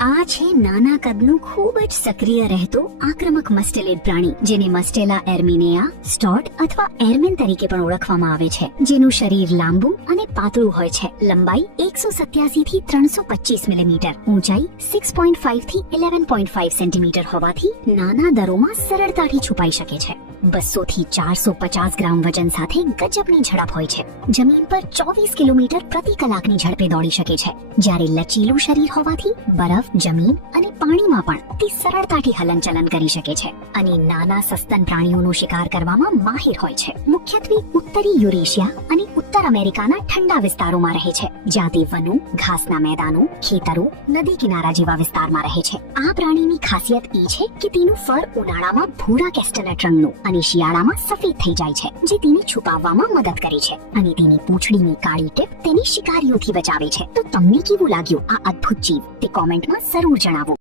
આ છે નાના કદનું ખૂબ જ સક્રિય રહેતું આક્રમક મસ્ટેલિડ પ્રાણી, જેને મસ્ટેલા એર્મિનેયા, સ્ટોટ અથવા એરમેન તરીકે પણ ઓળખવામાં આવે છે, જેનું શરીર લાંબુ અને પાતળું હોય છે. લંબાઈ 187 થી 325 મિલીમીટર, ઊંચાઈ 6.5 થી 11.5 સેન્ટીમીટર હોવાથી નાના દરોમાં સરળતાથી છુપાઈ શકે છે. 200 થી 450 ગ્રામ વજન સાથે ગજબની ઝડપ હોય છે. જમીન પર 24 કિલોમીટર પ્રતિ કલાકની ઝડપે દોડી શકે છે, જ્યારે લચીલું શરીર હોવાથી બરફ, જમીન અને પાણીમાં પણ તે સરળતાથી હલનચલન કરી શકે છે અને નાના સસ્તન પ્રાણીઓનો શિકાર કરવામાં માહિર હોય છે. મુખ્યત્વે ઉત્તરી યુરેશિયા અને ઉત્તર અમેરિકાના ઠંડા વિસ્તારોમાં રહે છે, જ્યાં તે વનો, ઘાસના મેદાનો, ખેતરો, નદી કિનારા જેવા વિસ્તારમાં રહે છે. આ પ્રાણીની ખાસિયત એ છે કે તેનું ફર ઉનાળામાં ભૂરા કેસ્ટનટ રંગનું અને શિયાળામાં સફેદ થઈ જાય છે, જે તેને છુપાવવામાં મદદ કરે છે, અને તેની પૂંછડીની કાળી ટીપ તેને શિકારીઓથી બચાવે છે. તો તમને કેવું લાગ્યું આ અદ્ભુત જીવ તે કોમેન્ટમાં જરૂર જણાવો.